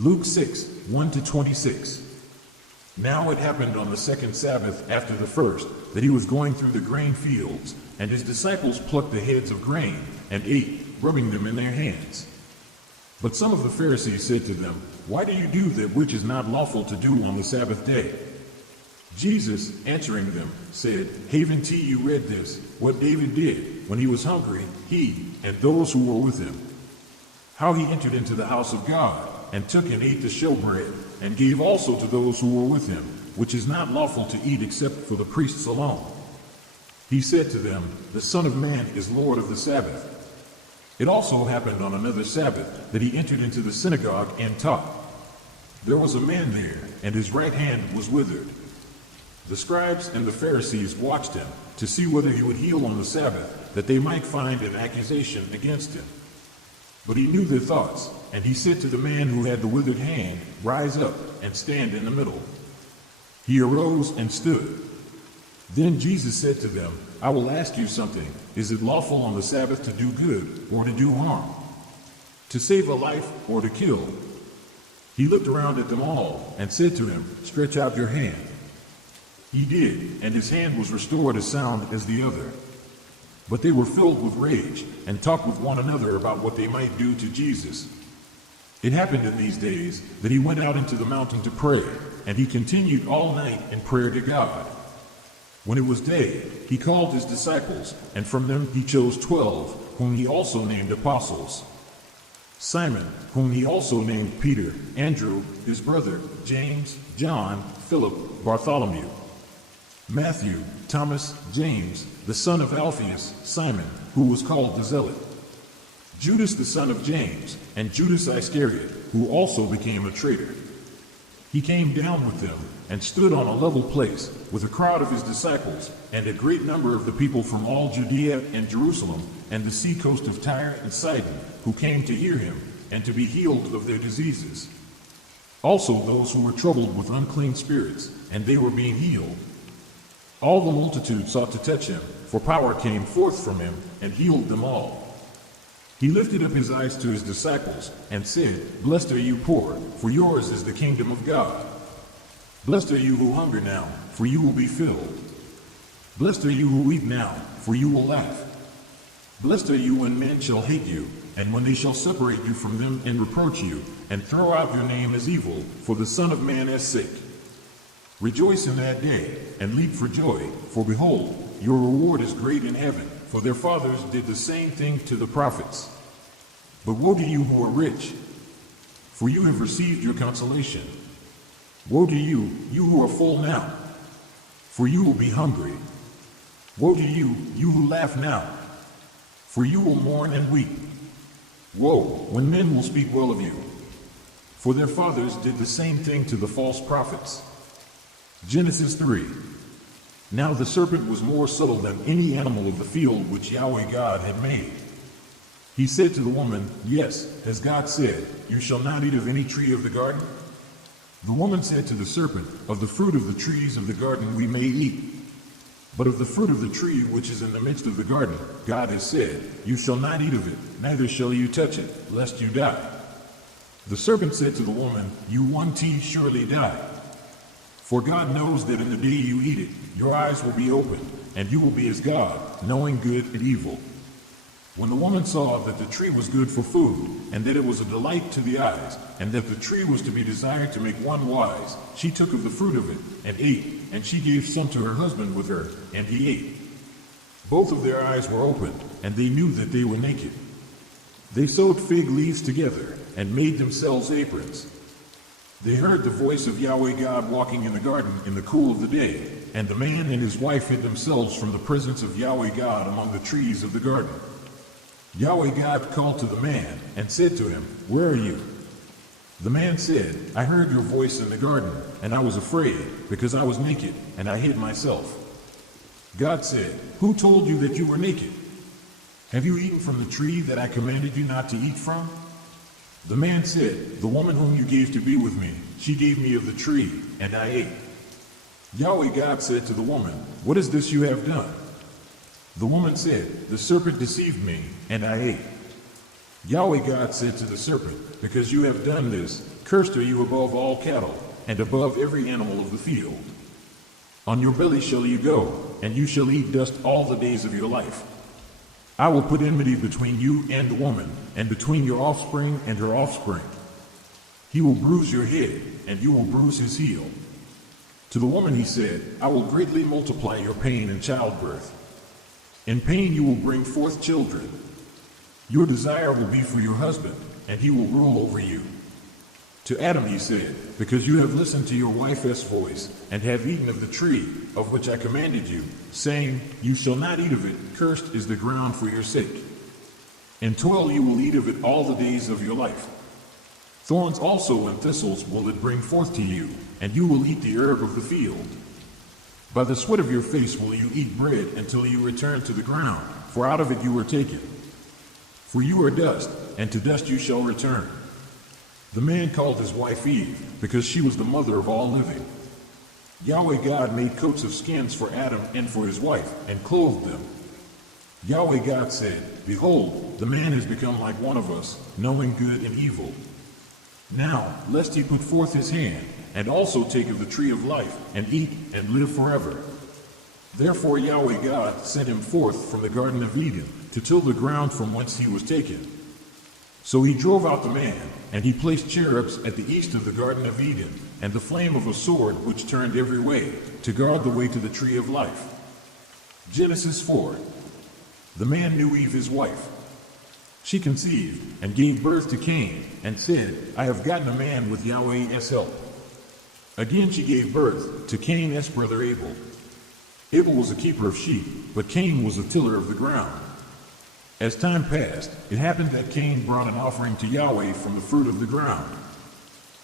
Luke 6, 1-26. Now it happened on the second Sabbath after the first, that he was going through the grain fields, and his disciples plucked the heads of grain, and ate, rubbing them in their hands. But some of the Pharisees said to them, Why do you do that which is not lawful to do on the Sabbath day? Jesus, answering them, said, Haven't you read this, what David did, when he was hungry, he and those who were with him? How he entered into the house of God, and took and ate the showbread, and gave also to those who were with him, which is not lawful to eat except for the priests alone. He said to them, The Son of Man is Lord of the Sabbath. It also happened on another Sabbath that he entered into the synagogue and taught. There was a man there, and his right hand was withered. The scribes and the Pharisees watched him to see whether he would heal on the Sabbath, that they might find an accusation against him. But he knew their thoughts, and he said to the man who had the withered hand, Rise up and stand in the middle. He arose and stood. Then Jesus said to them, I will ask you something. Is it lawful on the Sabbath to do good or to do harm? To save a life or to kill? He looked around at them all and said to him, Stretch out your hand. He did, and his hand was restored as sound as the other. But they were filled with rage and talked with one another about what they might do to Jesus. It happened in these days that he went out into the mountain to pray, and he continued all night in prayer to God. When it was day, he called his disciples, and from them he chose 12, whom he also named apostles. Simon, whom he also named Peter, Andrew, his brother, James, John, Philip, Bartholomew, Matthew, Thomas, James, the son of Alphaeus, Simon, who was called the Zealot, Judas the son of James, and Judas Iscariot, who also became a traitor. He came down with them and stood on a level place with a crowd of his disciples and a great number of the people from all Judea and Jerusalem and the sea coast of Tyre and Sidon, who came to hear him and to be healed of their diseases. Also those who were troubled with unclean spirits, and they were being healed. All the multitude sought to touch him, for power came forth from him and healed them all. He lifted up his eyes to his disciples and said, Blessed are you poor, for yours is the kingdom of God. Blessed are you who hunger now, for you will be filled. Blessed are you who weep now, for you will laugh. Blessed are you when men shall hate you, and when they shall separate you from them and reproach you, and throw out your name as evil, for the Son of Man is sick. Rejoice in that day, and leap for joy, for behold, your reward is great in heaven, for their fathers did the same thing to the prophets. But woe to you who are rich, for you have received your consolation. Woe to you, you who are full now, for you will be hungry. Woe to you, you who laugh now, for you will mourn and weep. Woe, when men will speak well of you, for their fathers did the same thing to the false prophets. Genesis 3. Now the serpent was more subtle than any animal of the field which Yahweh God had made. He said to the woman, Yes, as God said, you shall not eat of any tree of the garden? The woman said to the serpent, Of the fruit of the trees of the garden we may eat. But of the fruit of the tree which is in the midst of the garden, God has said, You shall not eat of it, neither shall you touch it, lest you die. The serpent said to the woman, You one surely die. For God knows that in the day you eat it, your eyes will be opened, and you will be as God, knowing good and evil. When the woman saw that the tree was good for food, and that it was a delight to the eyes, and that the tree was to be desired to make one wise, she took of the fruit of it, and ate, and she gave some to her husband with her, and he ate. Both of their eyes were opened, and they knew that they were naked. They sewed fig leaves together, and made themselves aprons. They heard the voice of Yahweh God walking in the garden in the cool of the day, and the man and his wife hid themselves from the presence of Yahweh God among the trees of the garden. Yahweh God called to the man and said to him, Where are you? The man said, I heard your voice in the garden, and I was afraid, because I was naked, and I hid myself. God said, Who told you that you were naked? Have you eaten from the tree that I commanded you not to eat from? The man said, The woman whom you gave to be with me, she gave me of the tree, and I ate. Yahweh God said to the woman, What is this you have done? The woman said, The serpent deceived me, and I ate. Yahweh God said to the serpent, Because you have done this, Cursed are you above all cattle, and above every animal of the field. On your belly shall you go, and you shall eat dust all the days of your life. I will put enmity between you and the woman, and between your offspring and her offspring. He will bruise your head, and you will bruise his heel. To the woman he said, I will greatly multiply your pain in childbirth. In pain you will bring forth children. Your desire will be for your husband, and he will rule over you. To Adam he said, because you have listened to your wife's voice, and have eaten of the tree of which I commanded you, saying, you shall not eat of it, cursed is the ground for your sake. In toil you will eat of it all the days of your life. Thorns also and thistles will it bring forth to you, and you will eat the herb of the field. By the sweat of your face will you eat bread until you return to the ground, for out of it you were taken. For you are dust, and to dust you shall return. The man called his wife Eve, because she was the mother of all living. Yahweh God made coats of skins for Adam and for his wife, and clothed them. Yahweh God said, behold, the man has become like one of us, knowing good and evil. Now, lest he put forth his hand, and also take of the tree of life, and eat, and live forever. Therefore Yahweh God sent him forth from the Garden of Eden, to till the ground from whence he was taken. So he drove out the man, and he placed cherubs at the east of the Garden of Eden, and the flame of a sword which turned every way, to guard the way to the tree of life. Genesis 4. The man knew Eve his wife. She conceived, and gave birth to Cain, and said, I have gotten a man with Yahweh's help. Again she gave birth to Cain's brother Abel. Abel was a keeper of sheep, but Cain was a tiller of the ground. As time passed, it happened that Cain brought an offering to Yahweh from the fruit of the ground.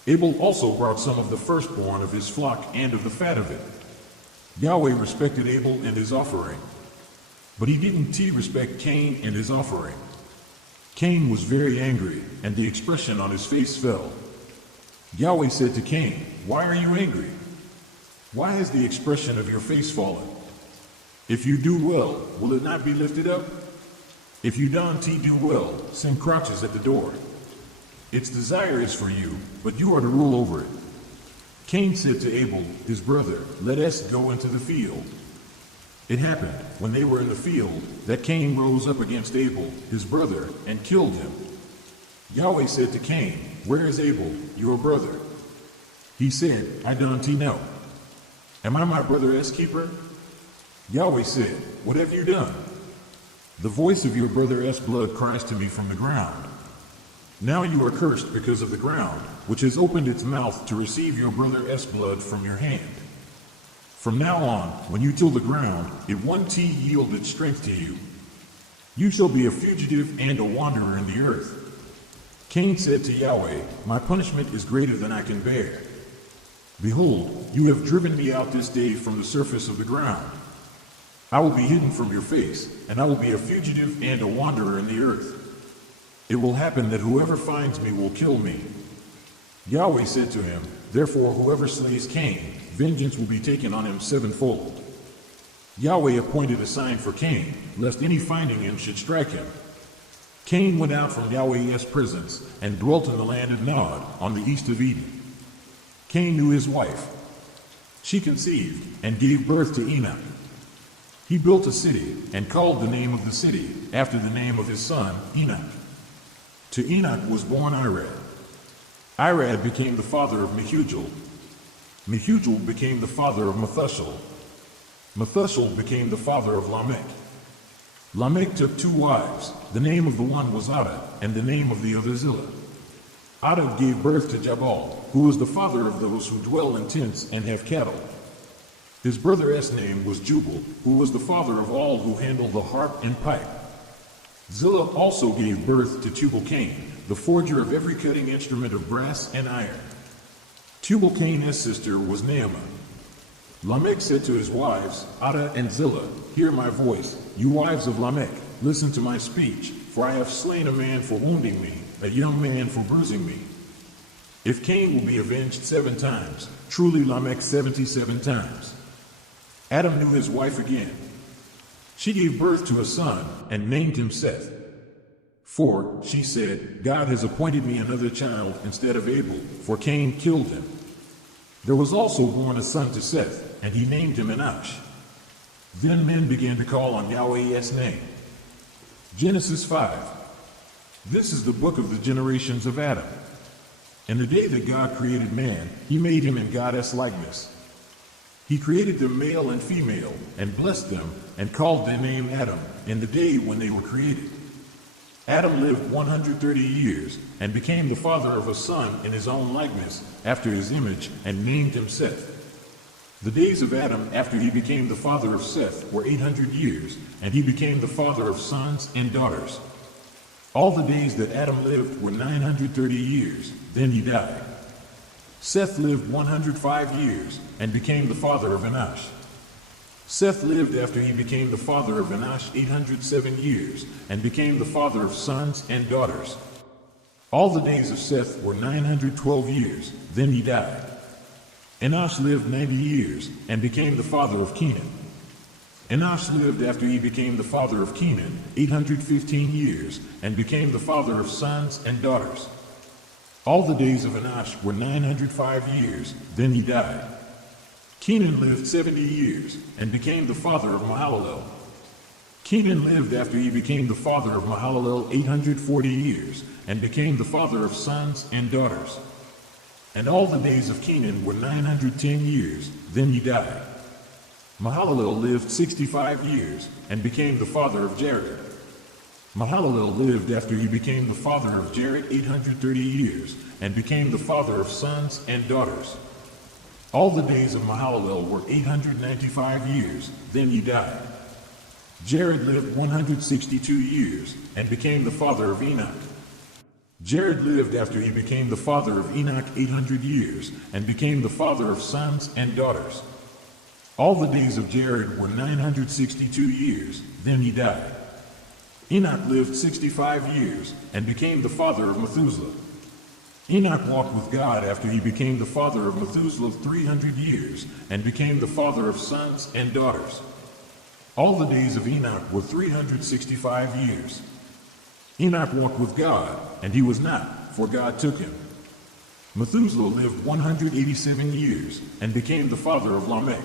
Abel also brought some of the firstborn of his flock and of the fat of it. Yahweh respected Abel and his offering, but he didn't respect Cain and his offering. Cain was very angry, and the expression on his face fell. Yahweh said to Cain, why are you angry? Why has the expression of your face fallen? If you do well, will it not be lifted up? If you don't do well, sin crouches at the door. Its desire is for you, but you are to rule over it. Cain said to Abel, his brother, let us go into the field. It happened, when they were in the field, that Cain rose up against Abel, his brother, and killed him. Yahweh said to Cain, where is Abel, your brother? He said, I don't know. Am I my brother's keeper? Yahweh said, what have you done? The voice of your brother's blood cries to me from the ground. Now you are cursed because of the ground, which has opened its mouth to receive your brother's blood from your hand. From now on, when you till the ground, it won't yield its strength to you. You shall be a fugitive and a wanderer in the earth. Cain said to Yahweh, my punishment is greater than I can bear. Behold, you have driven me out this day from the surface of the ground. I will be hidden from your face, and I will be a fugitive and a wanderer in the earth. It will happen that whoever finds me will kill me. Yahweh said to him, therefore whoever slays Cain, vengeance will be taken on him sevenfold. Yahweh appointed a sign for Cain, lest any finding him should strike him. Cain went out from Yahweh's presence, and dwelt in the land of Nod, on the east of Eden. Cain knew his wife. She conceived, and gave birth to Enoch. He built a city, and called the name of the city, after the name of his son, Enoch. To Enoch was born Irad. Irad became the father of Mehujael. Mehujael became the father of Methuselah. Methuselah became the father of Lamech. Lamech took two wives. The name of the one was Ada, and the name of the other Zillah. Ada gave birth to Jabal, who was the father of those who dwell in tents and have cattle. His brother's name was Jubal, who was the father of all who handle the harp and pipe. Zillah also gave birth to Tubal-Cain, the forger of every cutting instrument of brass and iron. Tubal-Cain's sister was Naamah. Lamech said to his wives, Ada and Zillah, hear my voice, you wives of Lamech, listen to my speech, for I have slain a man for wounding me, a young man for bruising me. If Cain will be avenged 7 times, truly Lamech 77 times. Adam knew his wife again. She gave birth to a son, and named him Seth. For, she said, God has appointed me another child instead of Abel, for Cain killed him. There was also born a son to Seth, and he named him Enosh. Then men began to call on Yahweh's name. Genesis 5. This is the book of the generations of Adam. In the day that God created man, he made him in God's likeness. He created them male and female, and blessed them, and called their name Adam, in the day when they were created. Adam lived 130 years, and became the father of a son in his own likeness, after his image, and named him Seth. The days of Adam after he became the father of Seth were 800 years, and he became the father of sons and daughters. All the days that Adam lived were 930 years, then he died. Seth lived 105 years, and became the father of Enosh. Seth lived after he became the father of Enosh 807 years, and became the father of sons and daughters. All the days of Seth were 912 years, then he died. Enosh lived 90 years, and became the father of Kenan. Enosh lived after he became the father of Kenan 815 years, and became the father of sons and daughters. All the days of Enosh were 905 years, then he died. Kenan lived 70 years, and became the father of Mahalalel. Kenan lived after he became the father of Mahalalel 840 years, and became the father of sons and daughters. And all the days of Kenan were 910 years, then he died. Mahalalel lived 65 years, and became the father of Jared. Mahalalel lived after he became the father of Jared 830 years, and became the father of sons and daughters. All the days of Mahalalel were 895 years, then he died. Jared lived 162 years, and became the father of Enoch. Jared lived after he became the father of Enoch 800 years, and became the father of sons and daughters. All the days of Jared were 962 years, then he died. Enoch lived 65 years, and became the father of Methuselah. Enoch walked with God after he became the father of Methuselah 300 years, and became the father of sons and daughters. All the days of Enoch were 365 years. Enoch walked with God, and he was not, for God took him. Methuselah lived 187 years, and became the father of Lamech.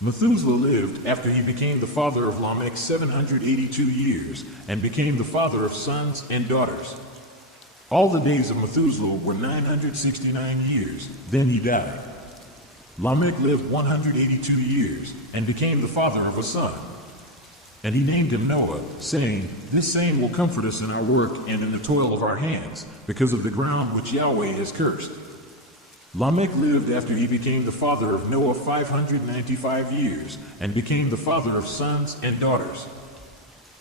Methuselah lived after he became the father of Lamech 782 years, and became the father of sons and daughters. All the days of Methuselah were 969 years, then he died. Lamech lived 182 years, and became the father of a son. And he named him Noah, saying, This same will comfort us in our work and in the toil of our hands, because of the ground which Yahweh has cursed. Lamech lived after he became the father of Noah 595 years, and became the father of sons and daughters.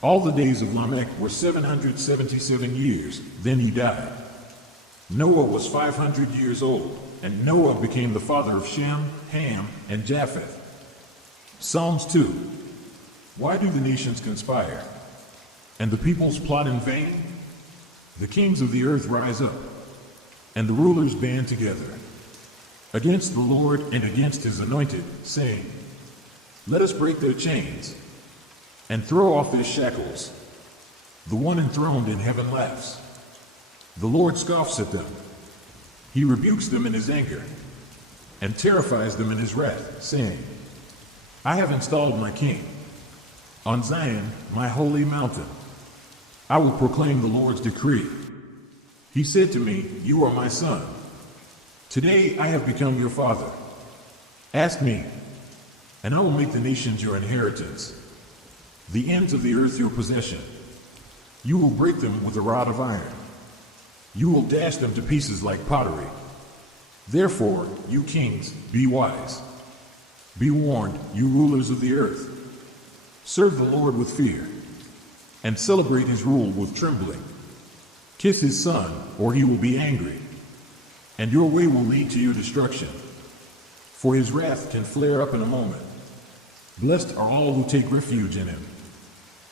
All the days of Lamech were 777 years, then he died. Noah was 500 years old, and Noah became the father of Shem, Ham, and Japheth. Psalms 2. Why do the nations conspire, and the peoples plot in vain? The kings of the earth rise up, and the rulers band together against the Lord and against his anointed, saying, Let us break their chains and throw off their shackles. The one enthroned in heaven laughs. The Lord scoffs at them. He rebukes them in his anger and terrifies them in his wrath, saying, I have installed my king on Zion, my holy mountain. I will proclaim the Lord's decree. He said to me, You are my son. Today I have become your father. Ask me, and I will make the nations your inheritance, the ends of the earth your possession. You will break them with a rod of iron. You will dash them to pieces like pottery. Therefore, you kings, be wise. Be warned, you rulers of the earth. Serve the Lord with fear, and celebrate his rule with trembling. Kiss his son, or he will be angry, and your way will lead to your destruction. For his wrath can flare up in a moment. Blessed are all who take refuge in him.